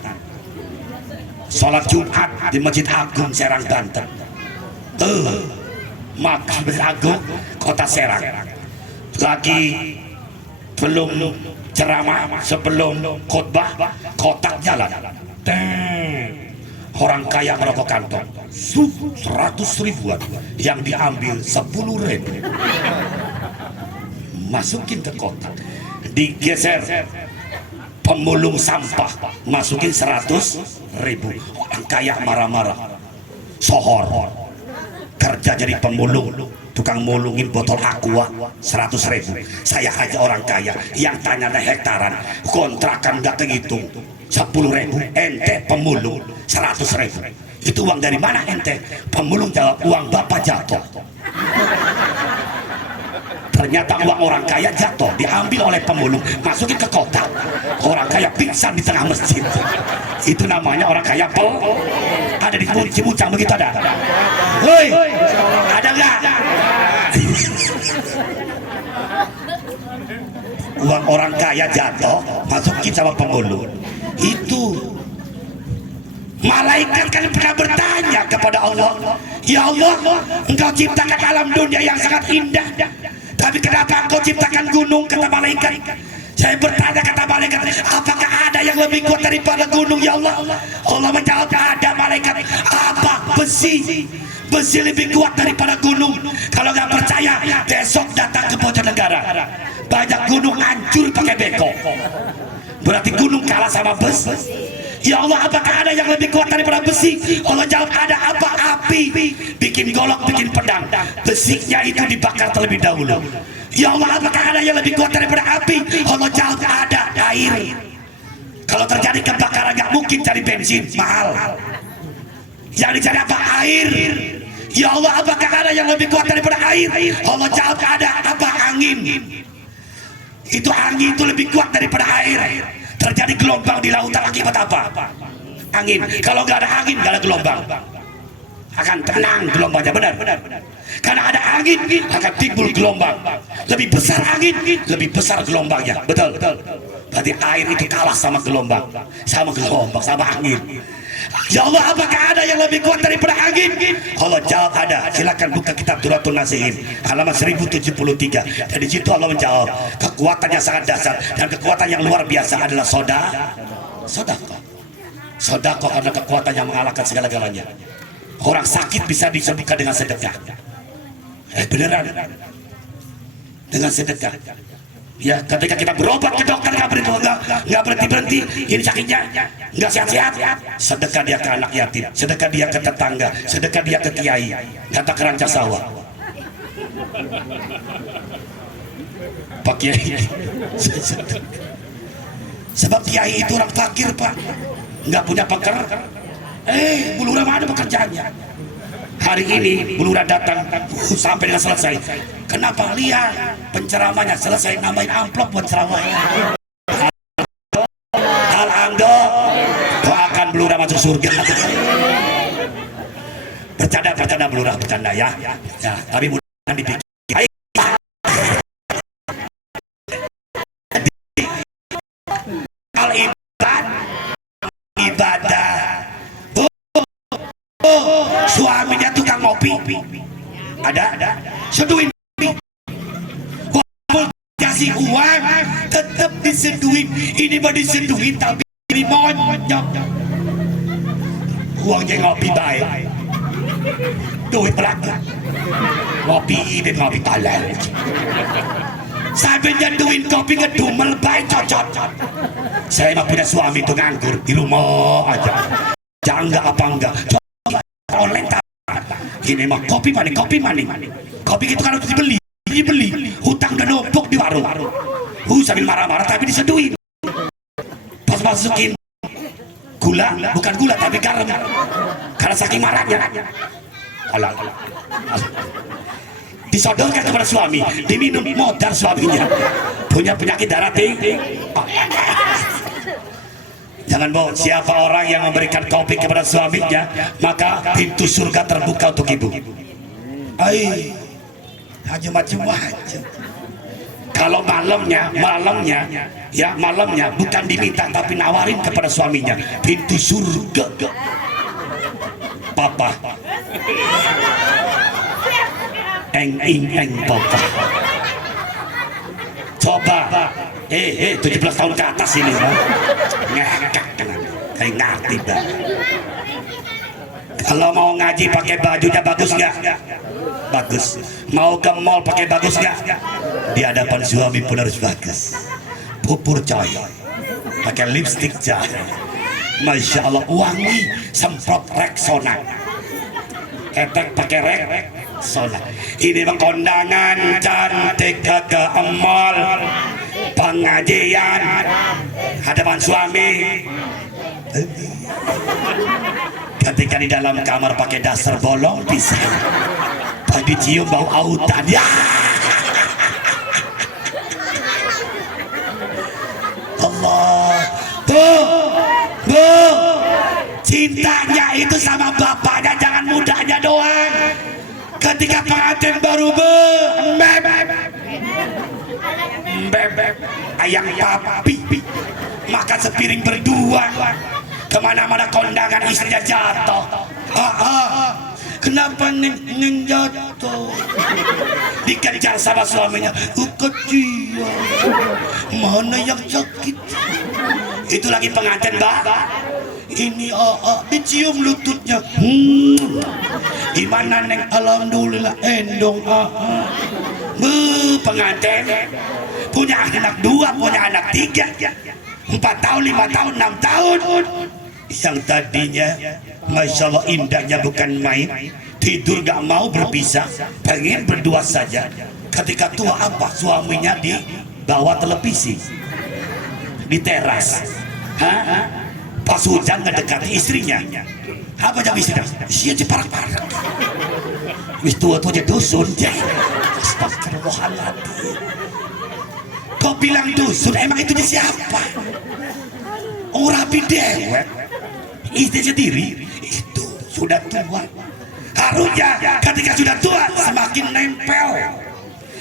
Sholat Jumat di Masjid Agung Serang, Banten. Masjid Agung Kota Serang. Lagi belum ceramah, sebelum khutbah, kotak jalan. Orang kaya merokok kantong 100 ribuan, yang diambil 10 ribu, masukin ke kotak, digeser pemulung sampah, masukin 100 ribu. Orang kaya marah-marah, sohor, kerja jadi pemulung, tukang mulungin botol aqua 100 ribu. Saya aja orang kaya yang tanyanya hektaran, kontrakan gak kehitung 10 ribu, ente pemulung 100 ribu. Itu uang dari mana ente? Pemulung jawab, uang bapak jatuh. Ternyata uang orang kaya jatuh, diambil oleh pemulung, masukin ke kotak. Orang kaya pingsan di tengah masjid. Itu namanya orang kaya ada di Cimucang begitu ada? Hoi, ada nggak? uang orang kaya jatuh masukin sama penghulu. Itu malaikat kan pernah bertanya kepada Allah, ya Allah, engkau ciptakan alam dunia yang sangat indah, tapi kenapa engkau ciptakan gunung? Kata malaikat. Saya bertanya, kata malaikat, apakah ada yang lebih kuat daripada gunung ya Allah? Allah menjawab, ada malaikat. Apa? Besi. Besi lebih kuat daripada gunung. Kalau nggak percaya, besok datang ke Bojonegara. Banyak gunung hancur pakai beko. Berarti gunung kalah sama besi. Ya Allah, apakah ada yang lebih kuat daripada besi? Allah jawab, ada. Apa? Api. Bikin golok, bikin pedang. Besinya itu dibakar terlebih dahulu. Ya Allah, apakah ada yang lebih kuat daripada api? Allah jawab, ada. Air. Kalau terjadi kebakaran gak mungkin cari bensin, mahal. Yang dicari apa? Air. Ya Allah, apakah ada yang lebih kuat daripada air? Allah jawab, ada. Apa? Angin. Itu angin itu lebih kuat daripada air. Terjadi gelombang di lautan akibat apa? Angin. Kalau nggak ada angin, nggak ada gelombang. Akan tenang gelombangnya, benar. Karena ada angin, akan timbul gelombang. Lebih besar angin, lebih besar gelombangnya. Betul. Berarti air itu kalah sama gelombang, sama angin. Ya Allah, apakah ada yang lebih kuat daripada angin? Allah jawab, ada. Silakan buka kitab Duratun Nasihin halaman 1073. Dan di situ Allah menjawab, kekuatannya sangat dasar dan kekuatan yang luar biasa adalah sodako karena kekuatan yang mengalahkan segala-galanya. Orang sakit bisa disembuhkan dengan sedekah. Beneran, dengan sedekah. Ya, ketika kita berobat ke dokter nggak berhenti, ini sakitnya nggak sehat-sehat, sedekah dia ke anak yatim, sedekah dia ke tetangga, sedekah dia ke kiai, kata keranca sawah. Pak Kiai, sebab kiai itu orang fakir Pak, nggak punya pekerjaan. Bulura mana pekerjaannya? Hari ini Bulura datang sampai dengan selesai. Kenapa? Lihat penceramahnya selesai, nambahin amplop buat ceramahnya. Alhamdulillah, doakan Bulura masuk surga. Bercanda Bulura, bercanda ya. Tapi mudah dipikir. Ibadah. Suaminya tukang ngopi, ada seduin, kasih uang tetap diseduin. Ini mah diseduin tapi ini monyok. Uangnya ngopi baik, duit belakang ngopi talent. Sampai nyeduin kopi ngedumel baik cocok. Saya mah punya suami tuh nganggur di rumah aja, jangan apa enggak online ini mah kopi maning. Kopi gitu kan harus dibeli, hutang dan numpuk di warung. Sambil marah-marah tapi diseduin. Pas masukin gula, bukan gula tapi garam, karena saking marahnya. Alah. Disodorkan kepada suami, diminum modal suaminya. Punya penyakit darah tinggi. Jangan bohong, siapa orang yang memberikan kopi kepada suaminya, maka pintu surga terbuka untuk ibu. Macam-macam. Kalau malamnya bukan diminta tapi nawarin kepada suaminya, pintu surga. Papa, eng papa. Coba 17 tahun ke atas ini ngekak kayak ngerti dah. Kalau mau ngaji pakai bajunya bagus nggak? Bagus. Mau ke mall pakai bagus nggak? Di hadapan suami pun harus bagus. Pupur coy, pakai lipstick coy, Masya Allah, wangi, semprot Rexona, ketek pakai Rexona. Ini kondangan cantik ke mall, pengajian hadapan suami. Ketika di dalam kamar pakai dasar bolong bisa, tapi cium bau autan ya. Allah, bu, cintanya itu sama bapaknya, jangan mudanya doang. Ketika pengantin baru bebek, ayam papi, makan sepiring berdua, kemana-mana kondangan istrinya jatuh. Kenapa neng jatuh? Dikejar sama suaminya. Kecil, mana yang sakit? Itu lagi pengantin, Mbak. Ini dicium lututnya. Gimana neng? Alhamdulillah endong. Pengantin punya anak 2, punya anak 3, 4 tahun, 5 tahun, 6 tahun. Yang tadinya Masya Allah indahnya bukan main, tidur gak mau berpisah, pengen berdua saja. Ketika tua apa? Suaminya di bawah televisi, di teras. Pas hujan ngedekati istrinya. Apa jam istrinya? Sia ceparak-parak. Wis tua-tua aja dusun. Astagfirullahaladzim. Kau bilang dusun, emang itu siapa? Orang rapi dewek. Istri sendiri itu sudah tua. Harusnya ketika sudah tua semakin nempel,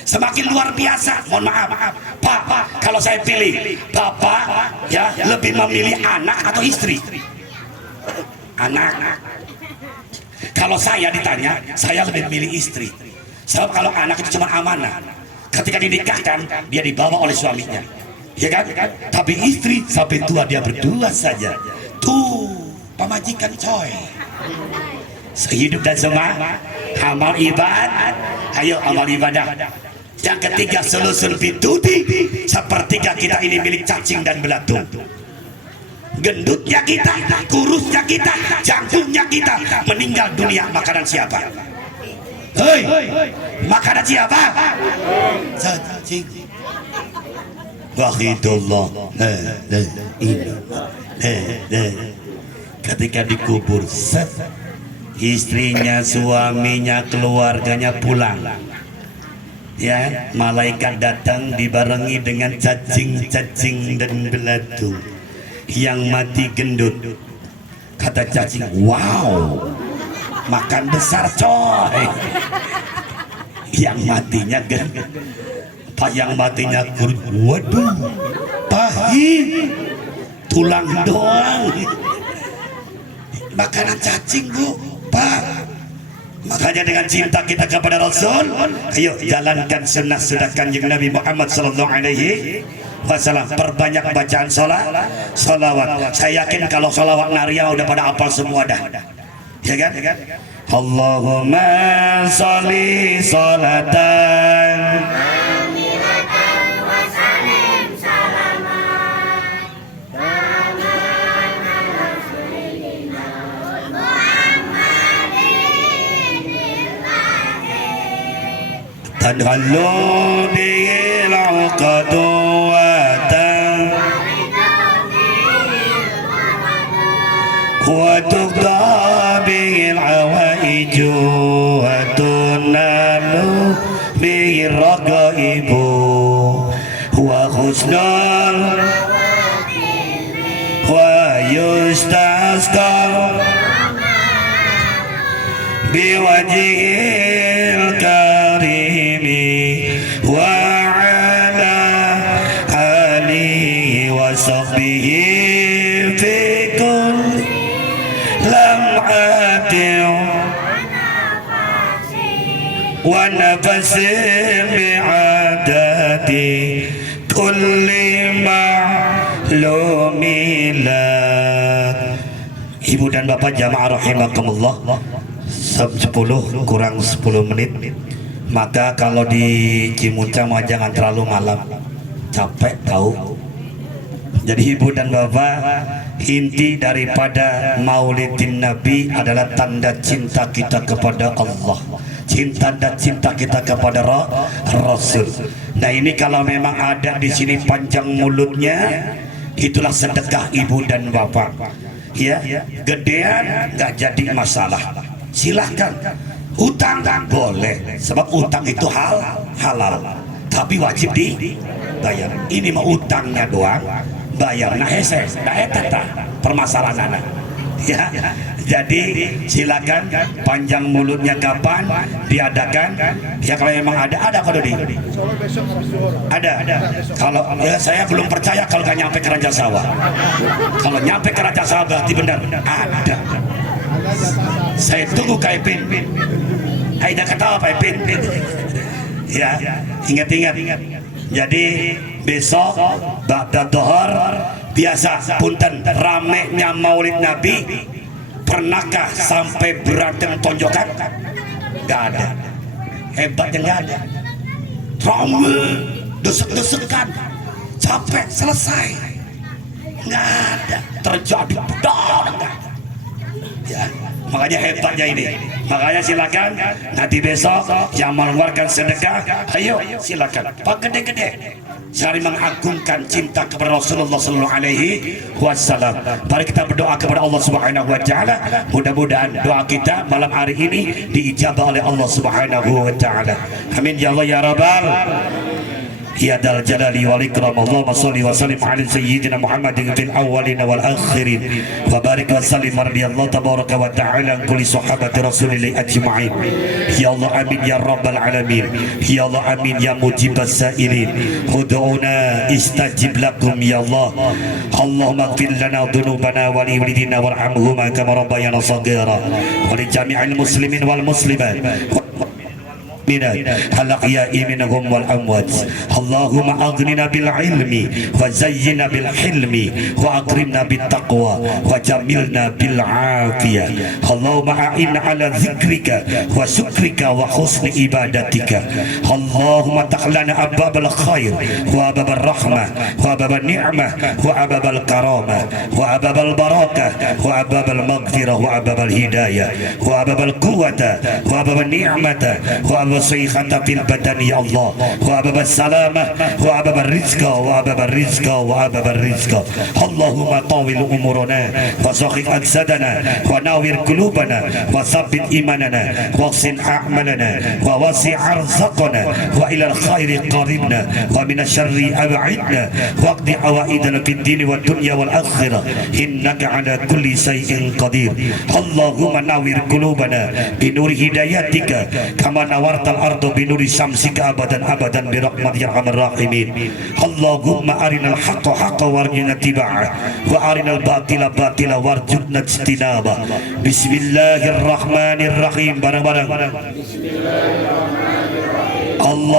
semakin luar biasa. Mohon maaf, Bapak, kalau saya pilih, Bapak ya lebih memilih anak atau istri? Anak. Kalau saya ditanya, saya lebih memilih istri. Sebab kalau anak itu cuma amanah. Ketika dinikahkan, dia dibawa oleh suaminya, ya kan? Tapi istri sampai tua dia berdua saja. Tuh pemajikan coy, sehidup dan semati amal ibadah. Ayo amal ibadah. Yang ketiga sulusul bidudi, sepertiga kita ini milik cacing dan belatung. Gendutnya kita, kurusnya kita, jangkungnya kita, meninggal dunia makanan siapa? Hei, makanan siapa? Cacing. Wahidullah. Ketika dikubur, istrinya, suaminya, keluarganya pulang. Ya, malaikat datang dibarengi dengan cacing-cacing dan belatung. Yang mati gendut. Kata cacing, wow, makan besar coy. Yang matinya gendut. Yang matinya kurus. Waduh, pahit, tulang doang. Makanan cacing, Bu, Pak. Makanya dengan cinta kita kepada Rasul, ayo jalankan sunnah Kanjeng Nabi Muhammad sallallahu alaihi wasallam. Perbanyak bacaan salawat. Saya yakin kalau salawat naria udah pada hafal semua dah, ya kan? Allahumma sholli sholatan tadhallu bihil uqadu wa tuqda bihil awaiju wa tunalu bihil raqaibu wa husnul wa yustasqa biwajhil karimi wa ala alihi wa sahbihi fi kulli lam'atin wa nafasin bi'adati kulli ma'lumilah. Ibu dan bapak jamaah rahimakumullah, 10 kurang 10 menit. Maka kalau di Cimuncang mah jangan terlalu malam, capek tahu. Jadi ibu dan bapak, inti daripada maulidin Nabi adalah tanda cinta kita kepada Allah, cinta dan cinta kita kepada Rasul. Nah ini kalau memang ada di sini panjang mulutnya, itulah sedekah ibu dan bapak. Ya, gedean nggak jadi masalah, silahkan. Utang boleh, sebab utang itu halal, tapi wajib dibayar. Ini mau utangnya doang, bayar. Nah hese, nah eta permasalahan anak. ya. Jadi silakan, panjang mulutnya kapan diadakan ya, kalau memang ada kok Dodi. Ada. Kalau ya, saya belum percaya kalau nggak nyampe ke Raja Sawah. Kalau nyampe ke Raja Sawah berarti benar ada. Saya tunggu Kak Ipin. Aida ketawa Pak Ipin. Ya, ingat-ingat. Jadi besok ba'da dhuhur biasa punten ramenya Maulid Nabi. Pernahkah sampai berantem tonjokan? Gak ada. Hebatnya gak ada. Rame, desek-desekan, capek, selesai. Gak ada. Terjadi pedang. Ya, makanya hebatnya ini. Makanya silakan nanti besok yang mengeluarkan sedekah, ayo silakan. Pak gede-gede. Cari mengagungkan cinta kepada Rasulullah Sallallahu Alaihi Wasallam. Mari kita berdoa kepada Allah Subhanahu Wa Taala. Mudah-mudahan doa kita malam hari ini diijabah oleh Allah Subhanahu Wa Taala. Amin ya Allah ya Rabbal. Ya dal jalali wal ikram. Allahumma shalli wa sallim ala sayyidina Muhammadin fil awwalin wal akhirin wa barik wa sallim radhiyallahu tabaraka wa ta'ala an kulli sahabati Rasulillah ajma'in. Ya Allah amin ya rabbal alamin. Ya Allah amin ya mujibas sa'ilin. Ud'una istajib lakum ya Allah. Allahumma ighfir lana dhunubana wa li walidina warhamhuma kama rabbayana shaghira wa li jami'il muslimin wal muslimat الأحياء منهم والأموات. اللهم أغننا بالعلم وزينا بالحلم وأكرمنا بالتقوى وجملنا بالعافية. اللهم أعنا على ذكرك وشكرك وحسن عبادتك. اللهم افتح لنا أبواب الخير وأبواب الرحمة وأبواب النعمة وأبواب الكرامة وأبواب البركة وأبواب المغفرة وأبواب الهداية وأبواب القوة وأبواب النعمة وأبواب صيحة في البدن يا الله وأباب السلامة وأباب الرزق وأباب الرزق وأباب الرزق. اللهم طول أمورنا وصحح أجسادنا ونور قلوبنا وثبت إيماننا واحسن أعمالنا ووسع أرزاقنا وإلى الخير قربنا ومن الشر أبعدنا واقض حوائجنا في الدين والدنيا والآخرة إنك على كل شيء قدير. اللهم نور قلوبنا بنور هدايتك كما نورت الأرض بنور شمسك أبدا أبدا برحمتك يا أرحم الراحمين. اللهم أرنا الحق حقا وارزقنا اتباعه وأرنا الباطل باطلا وارزقنا اجتنابه. بسم الله الرحمن الرحيم. bareng-bareng. Allah